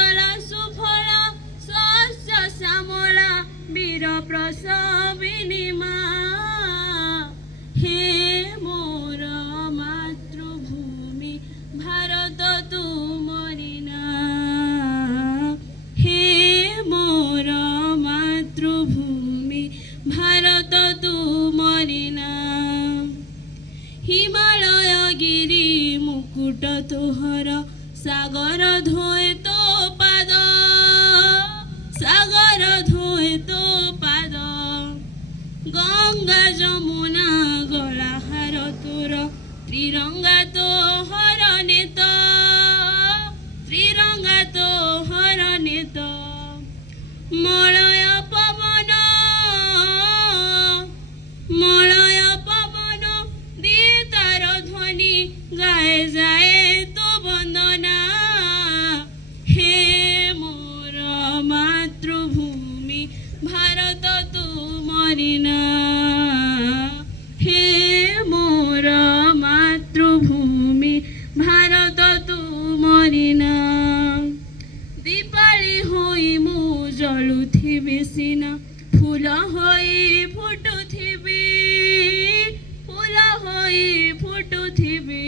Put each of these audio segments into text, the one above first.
ସୁଜଳା ସୁଫଳ ଶସ୍ୟ ଶ୍ୟାମଳା ବୀର ପ୍ରସବିନୀ ମା। ହେ ମୋର ମାତୃଭୂମି ଭାରତ ତୁମରି ନାଁ। ହେ ମୋର ମାତୃଭୂମି ଭାରତ ତୁମରି ନାଁ। হিমালয় গিরি মুকুট তোহর সাগর ধোয়ে তো পাদ, সাগর ধোয়ে তো পাদ। গঙ্গা যমুনা গলাহার তোর ত্রিরঙ্গা তোহর নেত, ত্রিরঙ্গা তোহর নেত। মলয় পবন, মলয় পবন দিতার ধ্বনি গায়ে যায় তো বন্দনা। হে মোর মাতৃভূমি ভারত তুমরি নাঁ। হে মোর মাতৃভূমি ভারত তুমরি নাঁ। দীপালি হই মু জলুথিবি সিনা, ফুল হই ফুটুথিবি, ফুল হই ফুটুথিবি।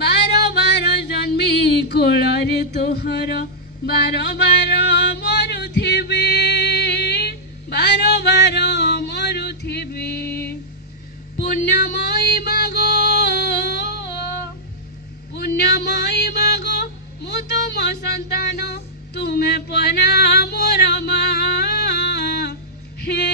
বার বার জন্মি কোଳରେ তোহর, বার বার মরুথিবি, বার বার মরুথিবি। পুণ্যময়ী মাগো, পুণ্যময়ী মাগো মু তুম সন্তান, তুমে পরা মোর মা। হে